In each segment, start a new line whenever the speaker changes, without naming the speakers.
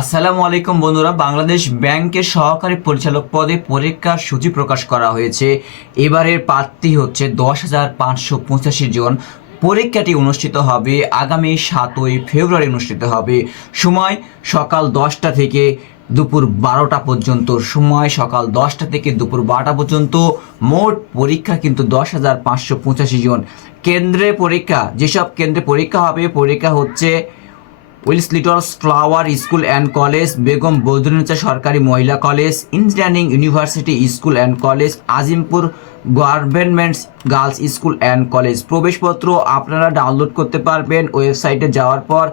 আসসালামু আলাইকুম বন্ধুরা, বাংলাদেশ ব্যাংকের সহকারী পরিচালক পদে পরীক্ষার সূচি প্রকাশ করা হয়েছে। এবারের প্রার্থী হচ্ছে দশ হাজার পাঁচশো পঁচাশি জন। পরীক্ষাটি অনুষ্ঠিত হবে আগামী সাতই ফেব্রুয়ারি অনুষ্ঠিত হবে। সময় সকাল দশটা থেকে দুপুর বারোটা পর্যন্ত। সময় সকাল দশটা থেকে দুপুর বারোটা পর্যন্ত। মোট পরীক্ষা কিন্তু দশ হাজার পাঁচশো পঁচাশি জন। কেন্দ্রে পরীক্ষা, যেসব কেন্দ্রে পরীক্ষা হবে, পরীক্ষা হচ্ছে Wills littles flower school and college, Begum Badrunnessa সরকারি মহিলা college engineering university school and college, Azimpur governments girls school and college. প্রবেশপত্র আপনারা ডাউনলোড করতে পারবেন ওয়েবসাইটে যাওয়ার পর।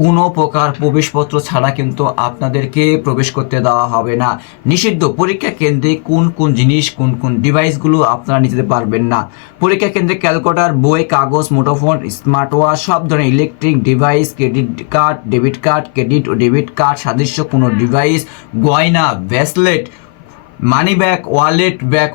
কোনো প্রকার প্রবেশপত্র ছাড়া কিন্তু আপনাদেরকে প্রবেশ করতে দেওয়া হবে না। নিষিদ্ধ পরীক্ষা কেন্দ্রে কোন কোন জিনিস, কোন কোন ডিভাইসগুলো আপনারা নিতে পারবেন না। পরীক্ষা কেন্দ্রে ক্যালকুলেটর, বই, কাগজ, মুঠোফোন স্মার্ট ওয়াচ সব ধরনের electric device, credit card, debit card, credit ও ডেবিট কার্ড সাদৃশ্য কোনো ডিভাইস, গয়না, bracelet money bag wallet bag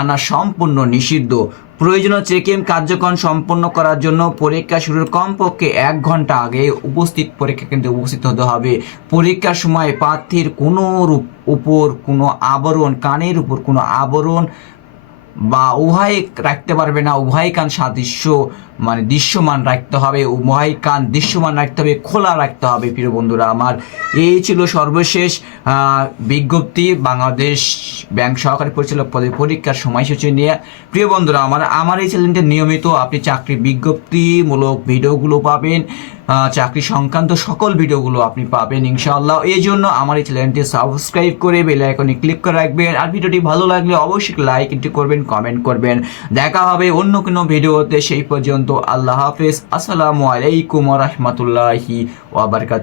আনা সম্পূর্ণ নিষিদ্ধ। প্রয়োজনীয় চেকিং কার্যক্রম সম্পন্ন করার জন্য পরীক্ষা শুরুর কমপক্ষে এক ঘণ্টা আগে উপস্থিত পরীক্ষা কেন্দ্রে উপস্থিত হতে হবে। পরীক্ষার সময় প্রার্থীর কোনো রূপ উপর কোনো আবরণ, কানের উপর কোনো আবরণ বা উভয় রাখতে পারবে না। উভয় কান সাদৃশ্য। মানে দৃশ্যমান রাখতে হবে উভয় কান দৃশ্যমান রাখতে হবে, খোলা রাখতে হবে, প্রিয় বন্ধুরা আমার। এই ছিল সর্বশেষ বিজ্ঞপ্তি, বাংলাদেশ ব্যাংক সহকারী পরিচালক পদে পরীক্ষার সময়সূচি নিয়ে। প্রিয় বন্ধুরা আমার আমার এই চ্যানেলটি নিয়মিত আপনি চাকরি বিজ্ঞপ্তিমূলক ভিডিওগুলো পাবেন চাকরি সংক্রান্ত সকল ভিডিওগুলো আপনি পাবেন, ইনশাআল্লাহ। এই জন্য আমার এই চ্যানেলটি সাবস্ক্রাইব করে বেল আইকনে ক্লিক করে রাখবেন, আর ভিডিওটি ভালো লাগলে অবশ্যই লাইক করবেন, কমেন্ট করবেন। দেখা হবে অন্য কোনো ভিডিওতে, সেই পর্যন্ত। আল্লাহ হাফেজ। আসসালামু আলাইকুম রহমতুল্লাহি ওয়াবারকাতু